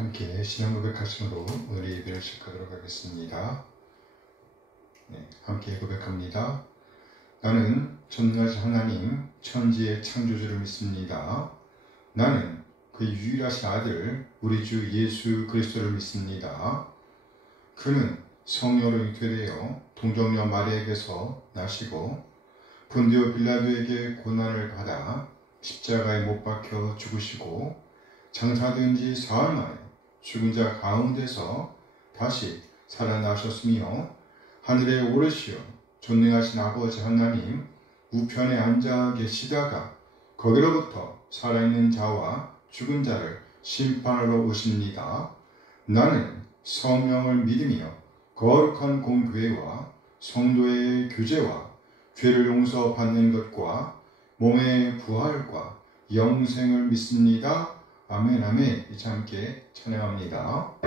함께 신앙 고백하심으로 오늘의 예배를 시작하도록 하겠습니다. 함께 고백합니다. 나는 전능하신 하나님 천지의 창조주를 믿습니다. 나는 그 유일하신 아들 우리 주 예수 그리스도를 믿습니다. 그는 성령으로 잉태되어 동정녀 마리아에게서 나시고 본디오 빌라도에게 고난을 받아 십자가에 못 박혀 죽으시고 장사된 지 사흘 만에 죽은 자 가운데서 다시 살아나셨으며 하늘에 오르시어 존귀하신 아버지 하나님 우편에 앉아 계시다가 거기로부터 살아있는 자와 죽은 자를 심판하러 오십니다. 나는 성령을 믿으며 거룩한 공교회와 성도의 교제와 죄를 용서받는 것과 몸의 부활과 영생을 믿습니다. 아멘 아멘. 이제 함께 찬양합니다.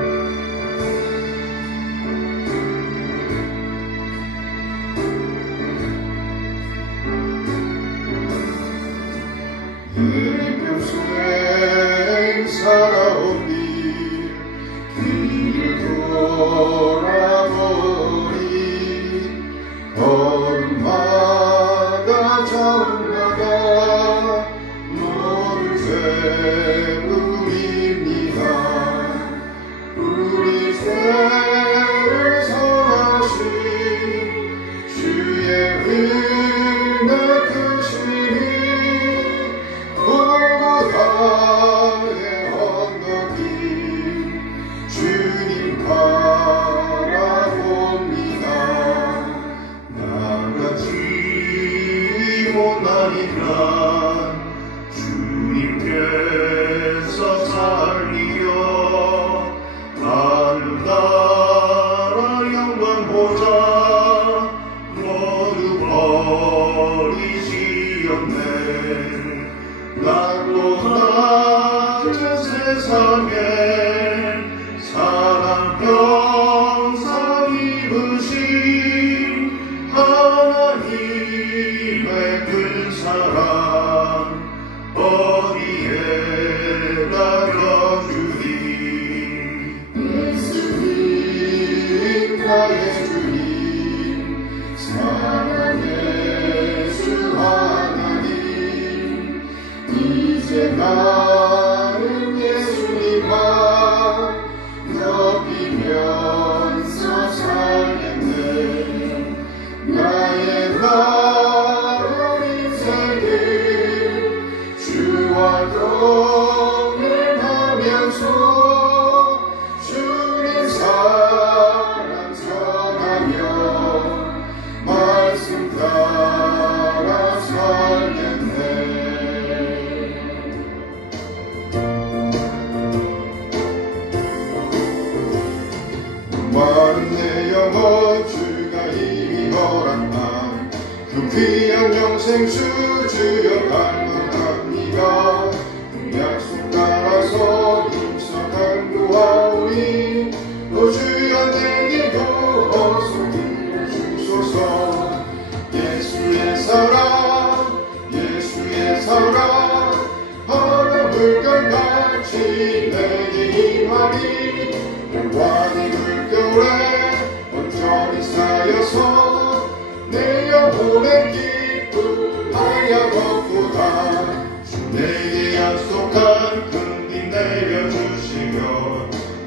내 평생 살아온 길을 돌아보니 걸음마다 자음마다 모든 죄물입니다. 우리 죄를 사하신 주의 은혜 크시니 골고다의 언덕이 주님 바라봅니다. 나같이 못난이란 주님께서 살리려 아름다운 영광 보자 모두 버리시었네. 날로 낮은 세상에 사랑 평상 입으신 하나님의 큰 사랑 어디에다 껴주리. 예수님 나의 주님 사랑의 주 하나님 이제 나는 예수님만 높이면서 살겠네. 나의 다른 인생을 주와 동행하면서 주님 사랑 전하며 말씀 따라 살겠네. 마른 내 영혼 주가 이미 허락한 그 귀한 영생수 주여 간구합니다. 그 약속 따라서 힘써 간구하오니 오 주여 내게도 어서 들어주소서. 예수의 사랑 예수의 사랑 바다물결같이 내게 임하니 영원히 물결에 온전히 쌓여서 내 영혼의 기쁨 하야먹고다. 주 내게 약속한 큰 빛 내려주시며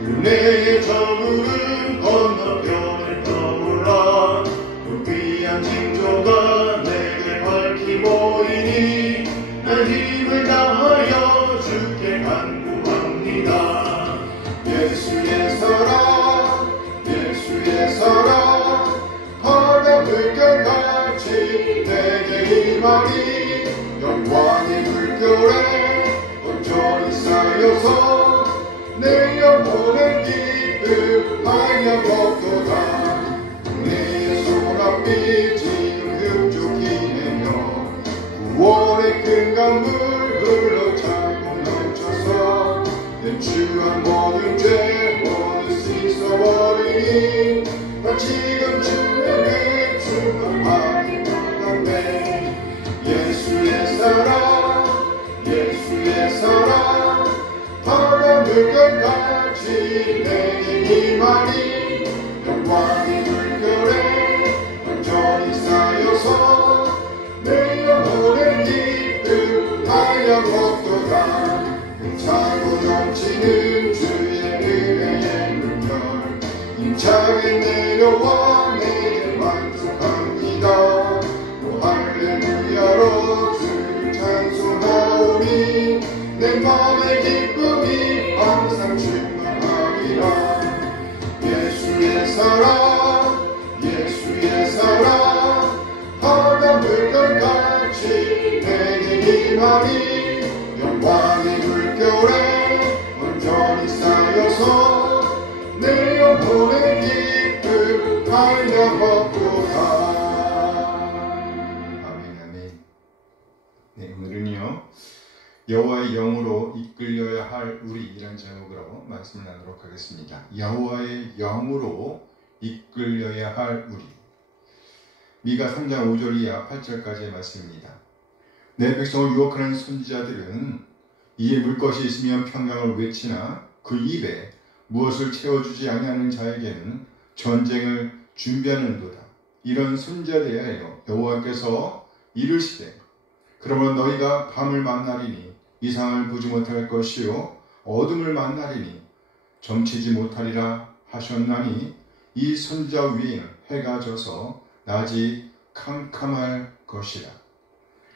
은혜의 저물은 건너편에 떠올라 불귀한 징조가 내게 밝히 보이니 내 힘을 다하여 주께 간구합니다. 예수의 사랑 예수의 사랑 바다 물결같이 내게 임하니 영원히 물결에 온전히 쌓여서 내 영혼의 기쁨 하야먹도다. 은혜의 소낙빛 지금 흡족히 내며 구원의 큰 강물 흘러차고 넘쳐서 내 추한 모든 죄 모두 씻어버리니 나 지금 주님의 충만하게 건강해. 예수의 사랑 예수의 사랑 바다 물결같이 같이 내게 임하니 영광의 물결에 온전히 쌓여서 내 영혼의 기쁨 하염없도다. 차고 넘치는 주의 은혜의 물결 힘차게 내려와 내게 만족합니다. 또 할렐루야로 주를 찬송하오니 내 마음의 기쁨이 항상 충만하리라. 예수의 사랑 예수의 사랑 바다 물결같이 내게 임하니 영광의 물결에 온전히 쌓여서 내 영혼의 기쁨 하염없도다. 아멘 아멘. 네, 오늘은요 여호와의 영으로 이끌려야 할 우리라는 제목으로 말씀을 나누도록 하겠습니다. 여호와의 영으로 이끌려야 할 우리. 미가 3장 5절 이하 8절까지의 말씀입니다. 내 백성을 유혹하는 선지자들은 이에 물 것이 있으면 평강을 외치나 그 입에 무엇을 채워주지 아니하는 자에게는 전쟁을 준비하는도다. 이런 선지자에 대하여 여호와께서 이르시되 그러면 너희가 밤을 만나리니 이상을 보지 못할 것이요 어둠을 만나리니 점치지 못하리라 하셨나니 이 선지자 위에는 해가 져서 낮이 캄캄할 것이라.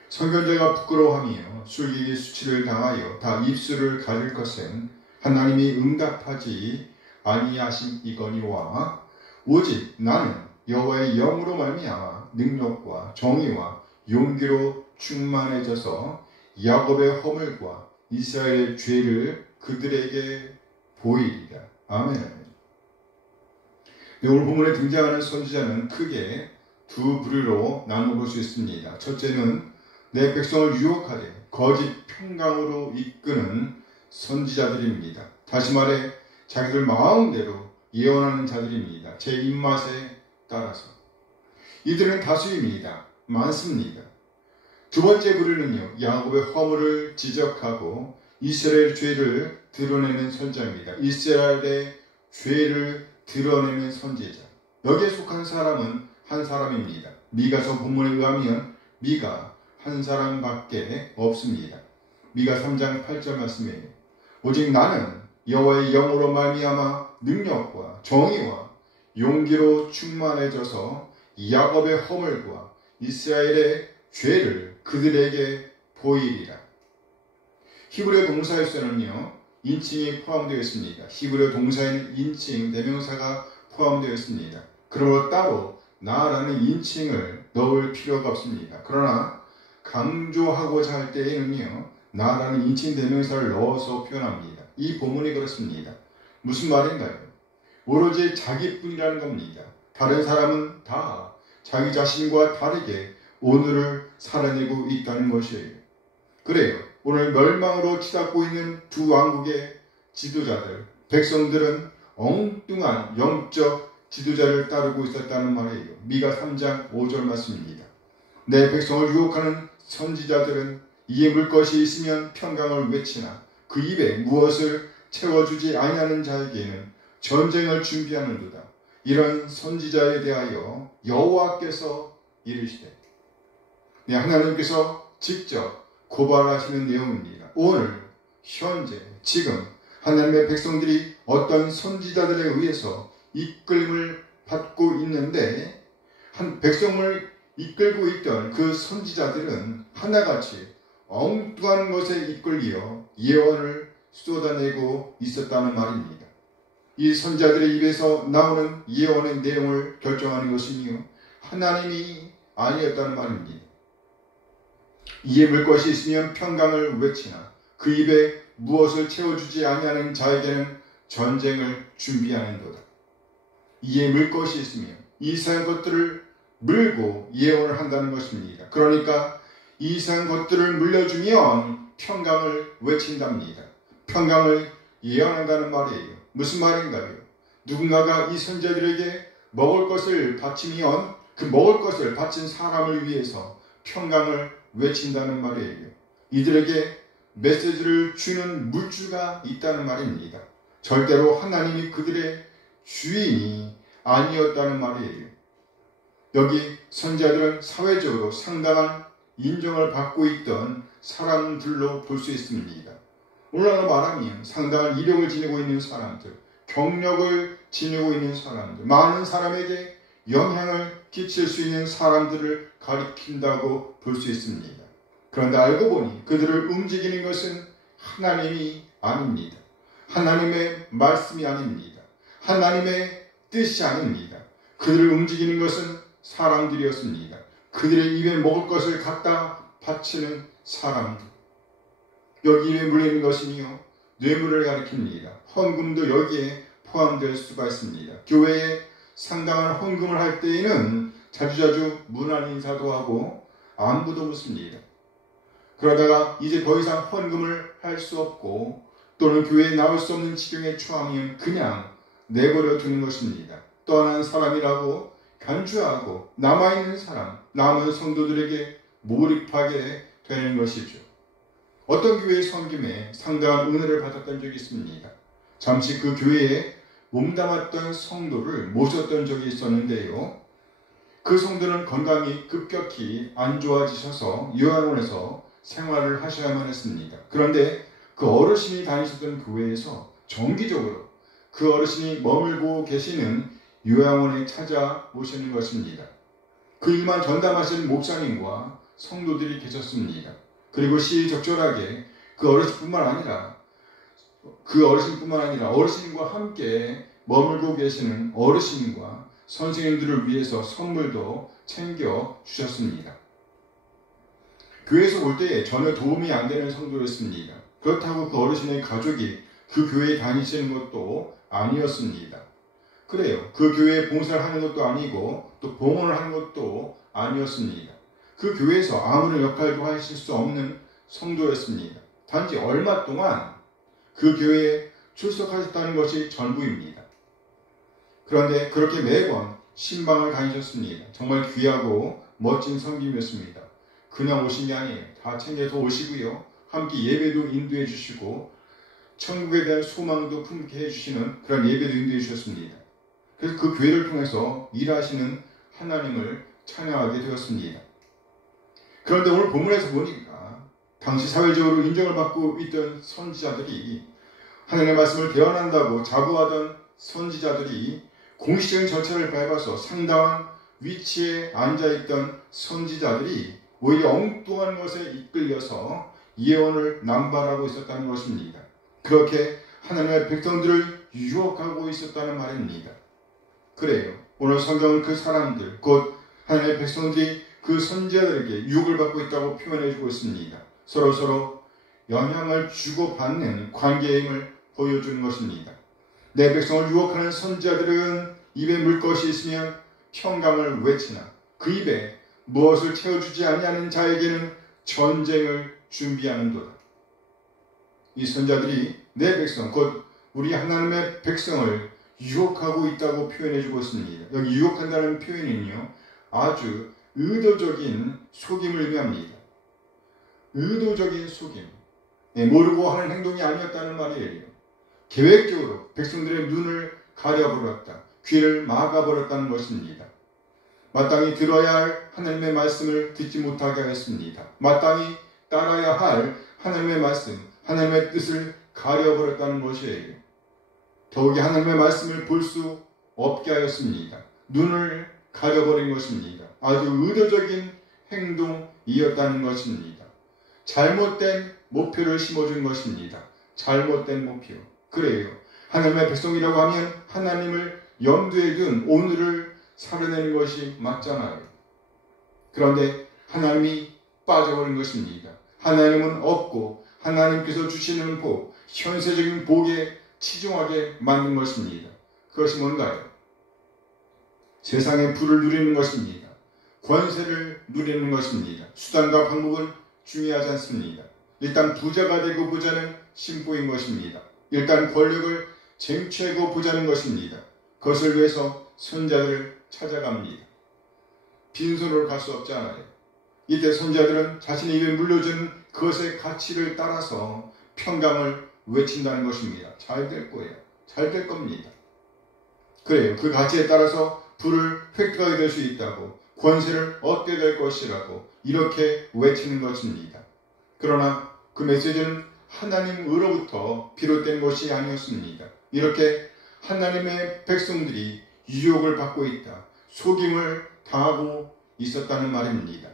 선견자가 부끄러워하며 술객의 수치를 당하여 다 입술을 가릴 것은 하나님이 응답하지 아니하심이거니와 오직 나는 여호와의 영으로 말미암아 능력과 정의와 용기로 충만해져서 야곱의 허물과 이스라엘의 죄를 그들에게 보이리라. 아멘. 네, 오늘 본문에 등장하는 선지자는 크게 두 부류로 나눠볼 수 있습니다. 첫째는 내 백성을 유혹하되 거짓 평강으로 이끄는 선지자들입니다. 다시 말해 자기들 마음대로 예언하는 자들입니다. 제 입맛에 따라서. 이들은 다수입니다. 많습니다. 두 번째 부류는요, 야곱의 허물을 지적하고 이스라엘 죄를 드러내는 선지자입니다. 이스라엘의 죄를 드러내는 선지자. 여기에 속한 사람은 한 사람입니다. 미가서 본문에 의하면 미가 한 사람밖에 없습니다. 미가 3장 8절 말씀이에요. 오직 나는 여호와의 영으로 말미암아 능력과 정의와 용기로 충만해져서 야곱의 허물과 이스라엘의 죄를 그들에게 보이리라. 히브리어 동사에서는요 인칭이 포함되어 있습니다. 히브리어 동사에는 인칭, 대명사가 포함되어 있습니다. 그러므로 따로 나라는 인칭을 넣을 필요가 없습니다. 그러나 강조하고자 할 때에는요 나라는 인칭 대명사를 넣어서 표현합니다. 이 본문이 그렇습니다. 무슨 말인가요? 오로지 자기뿐이라는 겁니다. 다른 사람은 다 자기 자신과 다르게 오늘을 살아내고 있다는 것이에요. 그래요. 오늘 멸망으로 치닫고 있는 두 왕국의 지도자들, 백성들은 엉뚱한 영적 지도자를 따르고 있었다는 말이에요. 미가 3장 5절 말씀입니다. 내 백성을 유혹하는 선지자들은 이에 물 것이 있으면 평강을 외치나 그 입에 무엇을 채워주지 아니하는 자에게는 전쟁을 준비하는도다. 이런 선지자에 대하여 여호와께서 이르시되, 네, 하나님께서 직접 고발하시는 내용입니다. 오늘 현재 지금 하나님의 백성들이 어떤 선지자들에 의해서 이끌림을 받고 있는데 한 백성을 이끌고 있던 그 선지자들은 하나같이 엉뚱한 것에 이끌려 예언을 쏟아내고 있었다는 말입니다. 이 선지자들의 입에서 나오는 예언의 내용을 결정하는 것은요 하나님이 아니었다는 말입니다. 이에 물 것이 있으면 평강을 외치나 그 입에 무엇을 채워주지 아니하는 자에게는 전쟁을 준비하는도다. 이에 물 것이 있으면 이상한 것들을 물고 예언을 한다는 것입니다. 그러니까 이상한 것들을 물려주면 평강을 외친답니다. 평강을 예언한다는 말이에요. 무슨 말인가요? 누군가가 이 선지자들에게 먹을 것을 바치면 그 먹을 것을 바친 사람을 위해서 평강을 외친다는 말이에요. 이들에게 메시지를 주는 물주가 있다는 말입니다. 절대로 하나님이 그들의 주인이 아니었다는 말이에요. 여기 선지자들은 사회적으로 상당한 인정을 받고 있던 사람들로 볼 수 있습니다. 오늘날로 말하면 상당한 이력을 지니고 있는 사람들, 경력을 지니고 있는 사람들, 많은 사람에게 영향을 끼칠 수 있는 사람들을 가리킨다고 볼 수 있습니다. 그런데 알고 보니 그들을 움직이는 것은 하나님이 아닙니다. 하나님의 말씀이 아닙니다. 하나님의 뜻이 아닙니다. 그들을 움직이는 것은 사람들이었습니다. 그들의 입에 먹을 것을 갖다 바치는 사람들. 여기에 물리는 것이니요, 뇌물을 가리킵니다. 헌금도 여기에 포함될 수가 있습니다. 교회에 상당한 헌금을 할 때에는 자주자주 문안 인사도 하고 안부도 묻습니다. 그러다가 이제 더 이상 헌금을 할 수 없고 또는 교회에 나올 수 없는 지경에 처하면 그냥 내버려 두는 것입니다. 떠난 사람이라고 간주하고 남아있는 사람, 남은 성도들에게 몰입하게 되는 것이죠. 어떤 교회의 섬김에 상당한 은혜를 받았던 적이 있습니다. 잠시 그 교회에 몸담았던 성도를 모셨던 적이 있었는데요. 그 성도는 건강이 급격히 안 좋아지셔서 요양원에서 생활을 하셔야만 했습니다. 그런데 그 어르신이 다니셨던 교회에서 정기적으로 그 어르신이 머물고 계시는 요양원에 찾아오시는 것입니다. 그 일만 전담하시는 목사님과 성도들이 계셨습니다. 그리고 시의적절하게 그 어르신뿐만 아니라 어르신과 함께 머물고 계시는 어르신과 선생님들을 위해서 선물도 챙겨 주셨습니다. 교회에서 볼 때에 전혀 도움이 안 되는 성도였습니다. 그렇다고 그 어르신의 가족이 그 교회에 다니시는 것도 아니었습니다. 그래요. 그 교회에 봉사를 하는 것도 아니고 또 봉헌을 하는 것도 아니었습니다. 그 교회에서 아무런 역할도 하실 수 없는 성도였습니다. 단지 얼마 동안 그 교회에 출석하셨다는 것이 전부입니다. 그런데 그렇게 매번 신방을 다니셨습니다. 정말 귀하고 멋진 섬김이었습니다. 그냥 오신 게 아니에요. 다 챙겨서 오시고요. 함께 예배도 인도해 주시고 천국에 대한 소망도 품게 해주시는 그런 예배도 인도해 주셨습니다. 그래서 그 교회를 통해서 일하시는 하나님을 찬양하게 되었습니다. 그런데 오늘 본문에서 보니까 당시 사회적으로 인정을 받고 있던 선지자들이 하나님의 말씀을 대언한다고 자부하던 선지자들이 공식적인 절차를 밟아서 상당한 위치에 앉아있던 선지자들이 오히려 엉뚱한 것에 이끌려서 예언을 남발하고 있었다는 것입니다. 그렇게 하나님의 백성들을 유혹하고 있었다는 말입니다. 그래요. 오늘 성경은 그 사람들, 곧 하나님의 백성들이 그 선지자들에게 유혹을 받고 있다고 표현해주고 있습니다. 서로 영향을 주고받는 관계임을 보여주는 것입니다. 내 백성을 유혹하는 선지자들은 입에 물 것이 있으면 평강을 외치나 그 입에 무엇을 채워주지 아니하는 자에게는 전쟁을 준비하는도다. 이 선지자들이 내 백성, 곧 우리 하나님의 백성을 유혹하고 있다고 표현해주고 있습니다. 여기 유혹한다는 표현은요, 아주 의도적인 속임을 의미합니다. 의도적인 속임. 모르고 하는 행동이 아니었다는 말이에요. 계획적으로 백성들의 눈을 가려버렸다. 귀를 막아버렸다는 것입니다. 마땅히 들어야 할 하나님의 말씀을 듣지 못하게 하였습니다. 마땅히 따라야 할 하나님의 말씀, 하나님의 뜻을 가려버렸다는 것이에요. 더욱이 하나님의 말씀을 볼 수 없게 하였습니다. 눈을 가려버린 것입니다. 아주 의도적인 행동이었다는 것입니다. 잘못된 목표를 심어준 것입니다. 잘못된 목표. 그래요. 하나님의 백성이라고 하면 하나님을 염두에 둔 오늘을 살아내는 것이 맞잖아요. 그런데 하나님이 빠져버린 것입니다. 하나님은 없고 하나님께서 주시는 복, 현세적인 복에 치중하게 만든 것입니다. 그것이 뭔가요? 세상의 부를 누리는 것입니다. 권세를 누리는 것입니다. 수단과 방법은 중요하지 않습니다. 일단 부자가 되고 보자는 심보인 것입니다. 일단 권력을 쟁취하고 보자는 것입니다. 그것을 위해서 선자들을 찾아갑니다. 빈손으로 갈 수 없잖아요. 이때 선자들은 자신의 입에 물려준 그것의 가치를 따라서 평강을 외친다는 것입니다. 잘 될 거예요. 잘 될 겁니다. 그래요. 그 가치에 따라서 부를 획득하게 될 수 있다고, 권세를 얻게 될 것이라고 이렇게 외치는 것입니다. 그러나 그 메시지는 하나님으로부터 비롯된 것이 아니었습니다. 이렇게 하나님의 백성들이 유혹을 받고 있다, 속임을 당하고 있었다는 말입니다.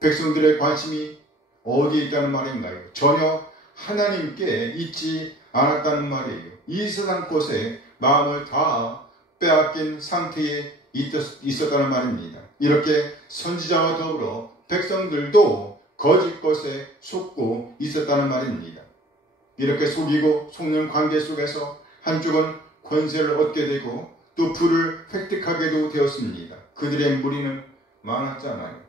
백성들의 관심이 어디에 있다는 말인가요? 전혀 하나님께 있지 않았다는 말이에요. 이 세상 것에 마음을 다 빼앗긴 상태에 있었다는 말입니다. 이렇게 선지자와 더불어 백성들도 거짓 것에 속고 있었다는 말입니다. 이렇게 속이고 속는 관계 속에서 한쪽은 권세를 얻게 되고 또 부를 획득하게도 되었습니다. 그들의 무리는 많았잖아요.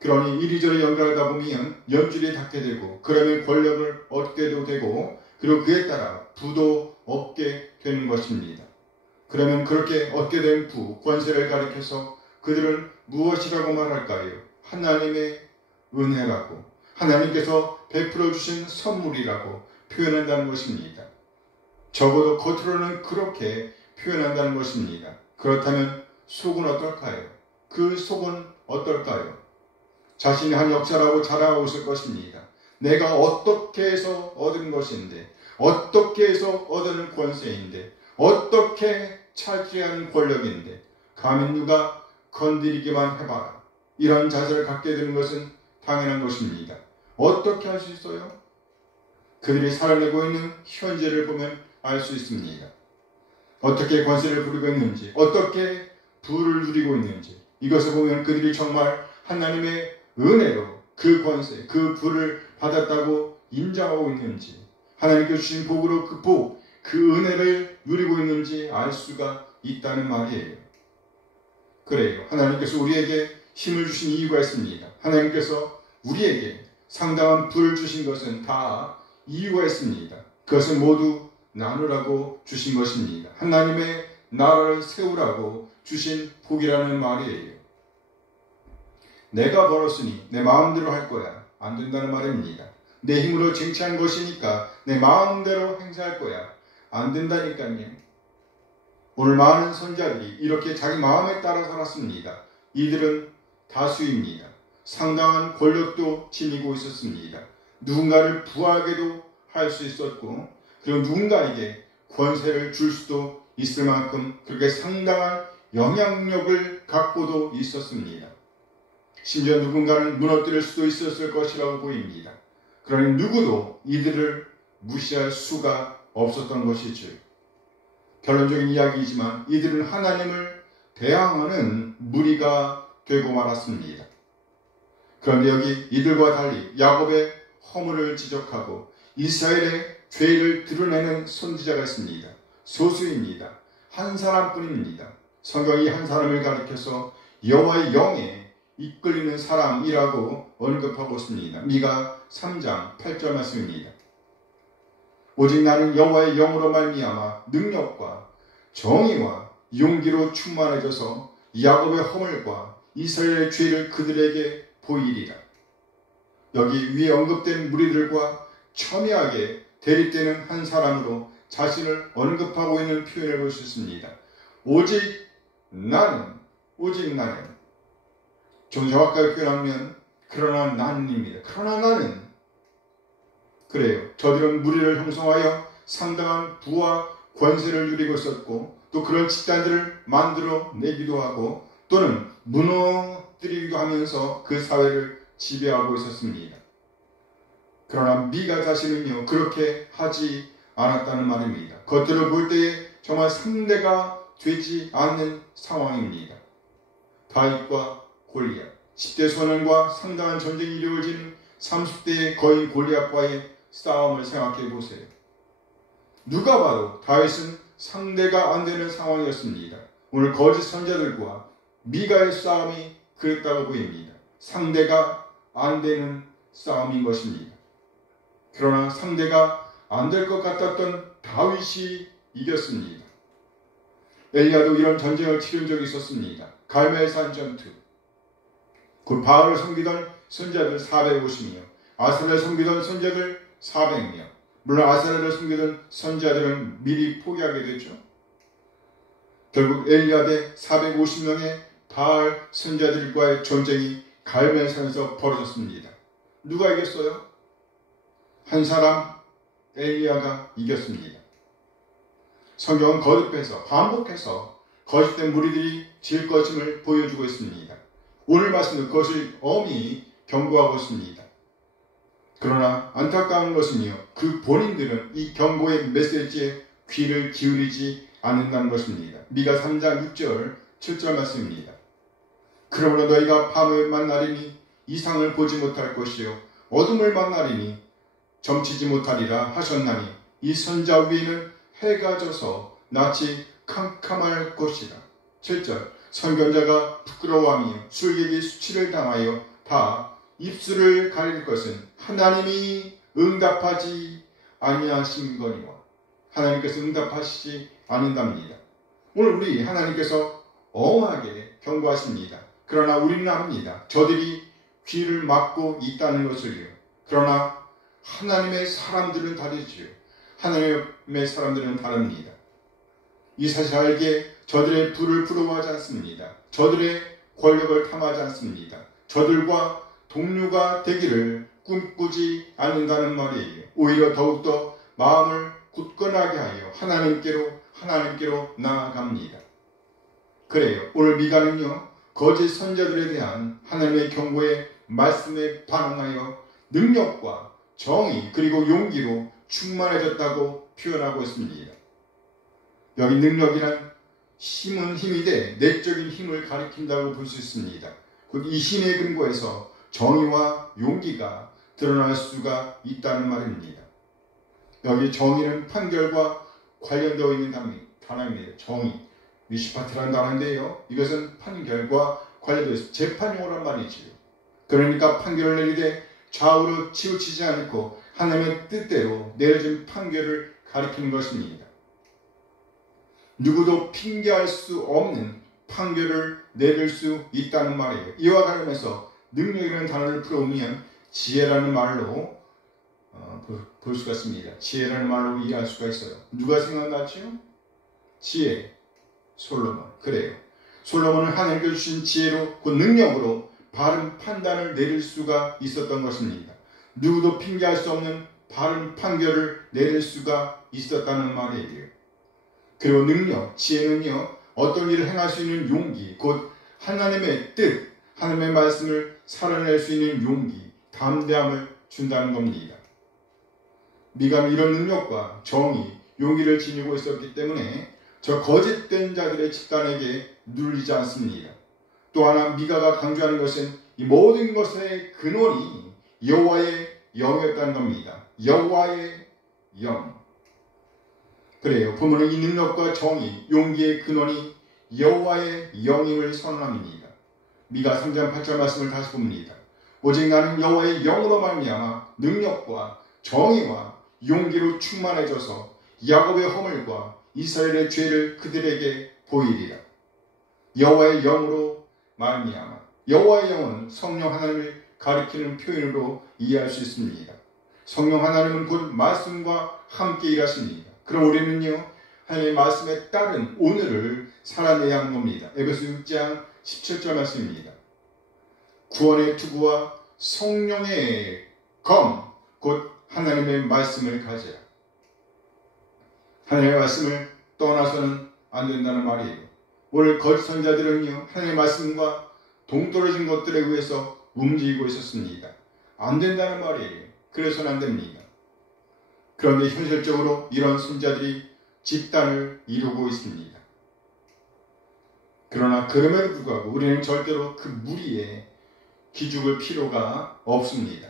그러니 이리저리 연결하다 보면 연줄이 닿게 되고, 그러면 권력을 얻게도 되고, 그리고 그에 따라 부도 얻게 되는 것입니다. 그러면 그렇게 얻게 된 부, 권세를 가리켜서 그들은 무엇이라고 말할까요? 하나님의 은혜라고, 하나님께서 베풀어 주신 선물이라고 표현한다는 것입니다. 적어도 겉으로는 그렇게 표현한다는 것입니다. 그렇다면 속은 어떨까요? 그 속은 어떨까요? 자신이 한 역사라고 자랑하고 있을 것입니다. 내가 어떻게 해서 얻은 것인데, 어떻게 해서 얻은 권세인데, 어떻게 차지한 권력인데, 감히 누가 건드리기만 해봐라. 이런 자세를 갖게 되는 것은 당연한 것입니다. 어떻게 할 수 있어요? 그들이 살아내고 있는 현재를 보면 알 수 있습니다. 어떻게 권세를 부리고 있는지, 어떻게 부를 누리고 있는지, 이것을 보면 그들이 정말 하나님의 은혜로 그 권세, 그 부를 받았다고 인정하고 있는지, 하나님께 주신 복으로 그 복, 그 은혜를 누리고 있는지 알 수가 있다는 말이에요. 그래요. 하나님께서 우리에게 힘을 주신 이유가 있습니다. 하나님께서 우리에게 상당한 부를 주신 것은 다 이유가 있습니다. 그것은 모두 나누라고 주신 것입니다. 하나님의 나라를 세우라고 주신 복이라는 말이에요. 내가 벌었으니 내 마음대로 할 거야. 안 된다는 말입니다. 내 힘으로 쟁취한 것이니까 내 마음대로 행사할 거야. 안 된다니까요. 오늘 많은 선지자들이 이렇게 자기 마음에 따라 살았습니다. 이들은 다수입니다. 상당한 권력도 지니고 있었습니다. 누군가를 부하게도 할 수 있었고, 그리고 누군가에게 권세를 줄 수도 있을 만큼 그렇게 상당한 영향력을 갖고도 있었습니다. 심지어 누군가는 무너뜨릴 수도 있었을 것이라고 보입니다. 그러니 누구도 이들을 무시할 수가 없었던 것이죠. 결론적인 이야기이지만 이들은 하나님을 대항하는 무리가 되고 말았습니다. 그런데 여기 이들과 달리 야곱의 허물을 지적하고 이스라엘의 죄를 드러내는 선지자가 있습니다. 소수입니다. 한 사람뿐입니다. 성경이 한 사람을 가리켜서 여호와의 영에 이끌리는 사람이라고 언급하고 있습니다. 미가 3장 8절 말씀입니다. 오직 나는 여호와의 영으로 말미암아 능력과 정의와 용기로 충만해져서 야곱의 허물과 이스라엘의 죄를 그들에게 보이리라. 여기 위에 언급된 무리들과 첨예하게 대립되는 한 사람으로 자신을 언급하고 있는 표현을 볼 수 있습니다. 오직 나는 좀 정확하게 표현하면 그러나 나는입니다. 그러나 나는, 그래요. 저들은 무리를 형성하여 상당한 부와 권세를 누리고 있었고, 또 그런 집단들을 만들어 내기도 하고 또는 무너뜨리기도 하면서 그 사회를 지배하고 있었습니다. 그러나 미가 자신은요, 그렇게 하지 않았다는 말입니다. 겉으로 볼 때에 정말 상대가 되지 않는 상황입니다. 다윗과 골리앗, 10대 소년과 상당한 전쟁이 이루어지는 30대의 거인 골리앗과의 싸움을 생각해 보세요. 누가 봐도 다윗은 상대가 안 되는 상황이었습니다. 오늘 거짓 선지자들과 미가의 싸움이 그랬다고 보입니다. 상대가 안 되는 싸움인 것입니다. 그러나 상대가 안 될 것 같았던 다윗이 이겼습니다. 엘리야도 이런 전쟁을 치른 적이 있었습니다. 갈멜산 전투. 그 바알을 섬기던 선지자들 450명, 아세라를 섬기던 선지자들 400명, 물론 아사랴를 숨기던 선지자들은 미리 포기하게 되죠. 결국 엘리야 대 450명의 바알 선지자들과의 전쟁이 갈멜산에서 벌어졌습니다. 누가 이겼어요? 한 사람, 엘리야가 이겼습니다. 성경은 거듭해서 반복해서 거짓된 무리들이 질 것임을 보여주고 있습니다. 오늘 말씀도 그것을 엄히 경고하고 있습니다. 그러나 안타까운 것은요, 그 본인들은 이 경고의 메시지에 귀를 기울이지 않는다는 것입니다. 미가 3장 6절 7절 말씀입니다. 그러므로 너희가 밤을 만나리니 이상을 보지 못할 것이요 어둠을 만나리니 점치지 못하리라 하셨나니 이 선자 위에는 해가 져서 낯이 캄캄할 것이라. 7절 선견자가 부끄러워하며 술객이 수치를 당하여 다 입술을 가릴 것은 하나님이 응답하지 아니하신 거니와. 하나님께서 응답하시지 않는답니다. 오늘 우리 하나님께서 엄하게 경고하십니다. 그러나 우리는 압니다. 저들이 귀를 막고 있다는 것을요. 그러나 하나님의 사람들은 다르지요. 하나님의 사람들은 다릅니다. 이 사실 알기에 저들의 부를 부러워하지 않습니다. 저들의 권력을 탐하지 않습니다. 저들과 동료가 되기를 꿈꾸지 않는다는 말이에요. 오히려 더욱더 마음을 굳건하게 하여 하나님께로 나아갑니다. 그래요. 오늘 미가는요, 거짓 선자들에 대한 하나님의 경고의 말씀에 반응하여 능력과 정의 그리고 용기로 충만해졌다고 표현하고 있습니다. 여기 능력이란 힘은 힘이 돼 내적인 힘을 가리킨다고 볼 수 있습니다. 이 힘의 근거에서 정의와 용기가 드러날 수가 있다는 말입니다. 여기 정의는 판결과 관련되어 있는 단어입니다. 정의, 미시파트라는 단어인데요. 이것은 판결과 관련되어 있습니다. 재판용어란 말이지요. 그러니까 판결을 내리되 좌우로 치우치지 않고 하나님의 뜻대로 내려진 판결을 가리키는 것입니다. 누구도 핑계할 수 없는 판결을 내릴 수 있다는 말이에요. 이와 관련해서 능력이라는 단어를 풀어오면 지혜라는 말로 볼 수가 있습니다. 지혜라는 말로 이해할 수가 있어요. 누가 생각났죠? 지혜, 솔로몬. 그래요. 솔로몬은 하나님께서 주신 지혜로 그 능력으로 바른 판단을 내릴 수가 있었던 것입니다. 누구도 핑계할 수 없는 바른 판결을 내릴 수가 있었다는 말이에요. 그리고 능력, 지혜는요, 어떤 일을 행할 수 있는 용기, 곧 하나님의 뜻, 하나님의 말씀을 살아낼 수 있는 용기, 담대함을 준다는 겁니다. 미가는 이런 능력과 정의, 용기를 지니고 있었기 때문에 저 거짓된 자들의 집단에게 눌리지 않습니다. 또 하나 미가가 강조하는 것은 이 모든 것의 근원이 여호와의 영이었다는 겁니다. 여호와의 영. 그래요. 본문은 이 능력과 정의, 용기의 근원이 여호와의 영임을 선언합니다. 미가 3장 8절 말씀을 다시 봅니다. 오직 나는 여호와의 영으로 말미암아 능력과 정의와 용기로 충만해져서 야곱의 허물과 이스라엘의 죄를 그들에게 보이리라. 여호와의 영으로 말미암아. 여호와의 영은 성령 하나님을 가리키는 표현으로 이해할 수 있습니다. 성령 하나님은 곧 말씀과 함께 일하십니다. 그럼 우리는요, 하나님의 말씀에 따른 오늘을 살아내야 하는 겁니다. 에베소 6장 17절 말씀입니다. 구원의 투구와 성령의 검, 곧 하나님의 말씀을 가져라. 하나님의 말씀을 떠나서는 안 된다는 말이에요. 오늘 거짓 선자들은요, 하나님의 말씀과 동떨어진 것들에 의해서 움직이고 있었습니다. 안 된다는 말이에요. 그래서는 안 됩니다. 그런데 현실적으로 이런 선자들이 집단을 이루고 있습니다. 그러나 그럼에도 불구하고 우리는 절대로 그 무리에 기죽을 필요가 없습니다.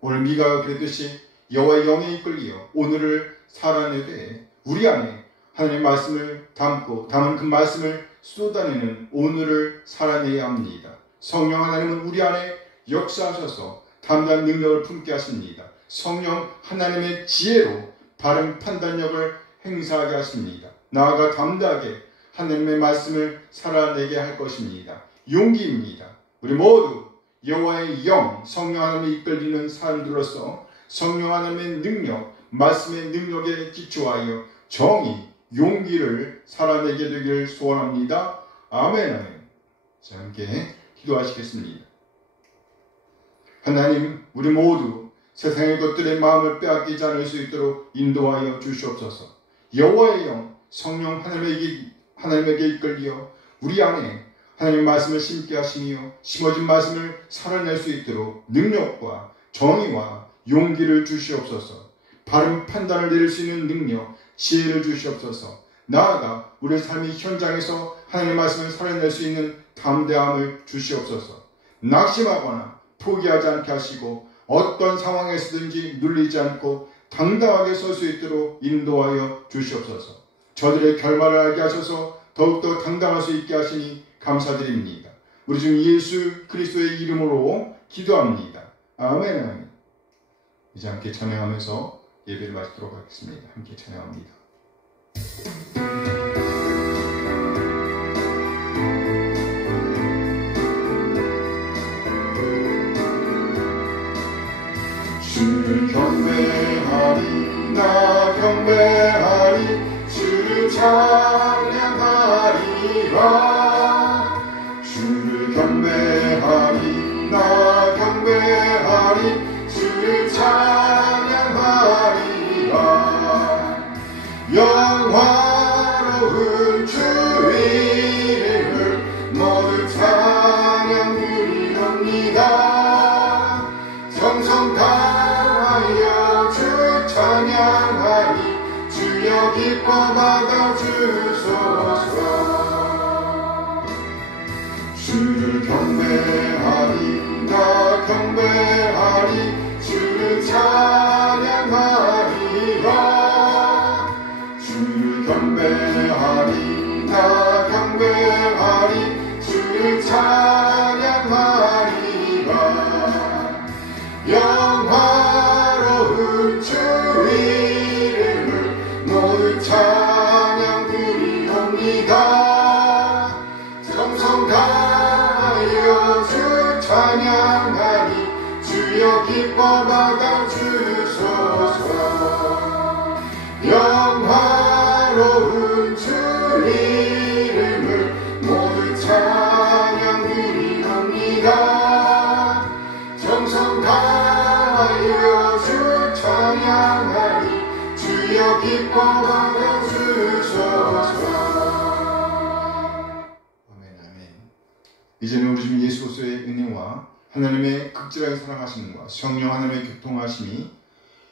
오늘 미가가 그랬듯이 여호와의 영에 이끌리어 오늘을 살아내되 우리 안에 하나님의 말씀을 담은 그 말씀을 쏟아내는 오늘을 살아내야 합니다. 성령 하나님은 우리 안에 역사하셔서 담대한 능력을 품게 하십니다. 성령 하나님의 지혜로 바른 판단력을 행사하게 하십니다. 나아가 담대하게 하나님의 말씀을 살아내게 할 것입니다. 용기입니다. 우리 모두 여호와의 영, 성령 하나님이 이끌리는 사람들로서 성령 하나님의 능력, 말씀의 능력에 기초하여 정의, 용기를 살아내게 되기를 소원합니다. 아멘. 아멘. 자, 함께 기도하시겠습니다. 하나님, 우리 모두 세상의 것들의 마음을 빼앗기지 않을 수 있도록 인도하여 주시옵소서. 여호와의 영, 성령 하나님에게 이끌려 우리 안에 하나님의 말씀을 심게 하시며 심어진 말씀을 살아낼 수 있도록 능력과 정의와 용기를 주시옵소서. 바른 판단을 내릴 수 있는 능력, 지혜를 주시옵소서. 나아가 우리 삶의 현장에서 하나님의 말씀을 살아낼 수 있는 담대함을 주시옵소서. 낙심하거나 포기하지 않게 하시고 어떤 상황에서든지 눌리지 않고 당당하게 설 수 있도록 인도하여 주시옵소서. 저들의 결말을 알게 하셔서 더욱더 당당할 수 있게 하시니 감사드립니다. 우리 주 예수 그리스도의 이름으로 기도합니다. 아멘. 아멘. 이제 함께 찬양하면서 예배를 마치도록 하겠습니다. 함께 찬양합니다. 주를 경배하리, 나 경배하리, 주를 찬양하리라. 주를 경배하리, 나 경배하리, 주를 찬양하리라. 영화로운 주 이름을 모두 찬양 드리옵니다. 정성 다하여 주 찬양하니 주여 기뻐 받아 주소서. 주를 경배하리, 나 경배하리, 주를 찬양하리라. 주를 경배하리, 나 경배하리, 주를 찬양하리라. 영화로운 주 이름을 모두 찬양 드리옵니다. 정성 다하여 주 찬양하니 주여 기뻐 받아 주소서. 영화로운 주 이름을 모두 찬양 드리옵니다. 정성 다하여 주 찬양하니 주여 기뻐 받아 주소서. 아멘. 아멘. 이제는 우리 주 예수 그리스도의 은혜와 하나님의 극진하게 사랑하심과 성령 하나님의 교통하심이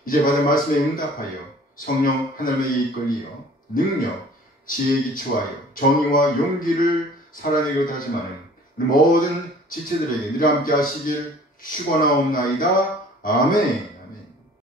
이제 받은 말씀에 응답하여 성령 하나님에게 이끌리어 능력, 지혜에 기초하여 정의와 용기를 살아내기로 하지만은 우리 모든 지체들에게 늘 함께 하시길 축원하옵나이다. 아멘.